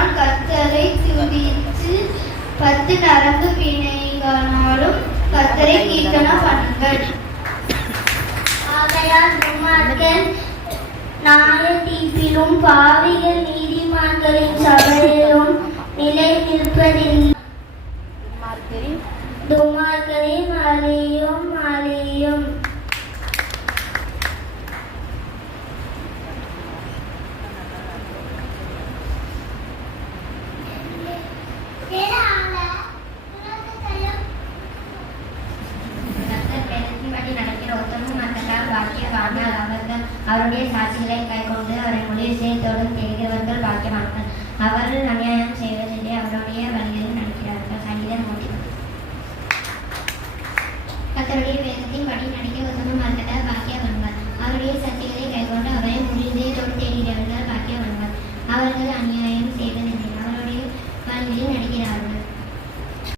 நான் கர்த்தரை துதித்து 10 நரம்பு வீணைகளாலும் கர்த்தரை கீர்த்தனம் பண்ணுங்கள். ஆகையால் துன்மார்க்கர் நியாயத்தீர்ப்பிலும் பாவிகள் நீதிமான்களின் சபையிலும் நிலை நிற்பதில்லை. துன்மார்க்கரின் அழியும் அழியும். அவருடைய சாட்சிகளை கைக்கொண்டு அவரை முழு விஷயத்தோடும் தெரிகிறவர்கள் பாக்கியவான்கள். அவர்கள் அநியாயம் செய்வதில்லை, அவருடைய வழிகளில் நடக்கிறார்கள். சங்கீதம் 1. கர்த்தருடைய வேதத்தின் படி நடிக்க உத்தமமார்கள் பாக்கியவான்கள். அவருடைய சக்திகளை கைக்கொண்டு அவரை முழு இதயத்தோடு தேடுகிறவர்கள் பாக்கியவான்கள். அவர்கள் அநியாயம்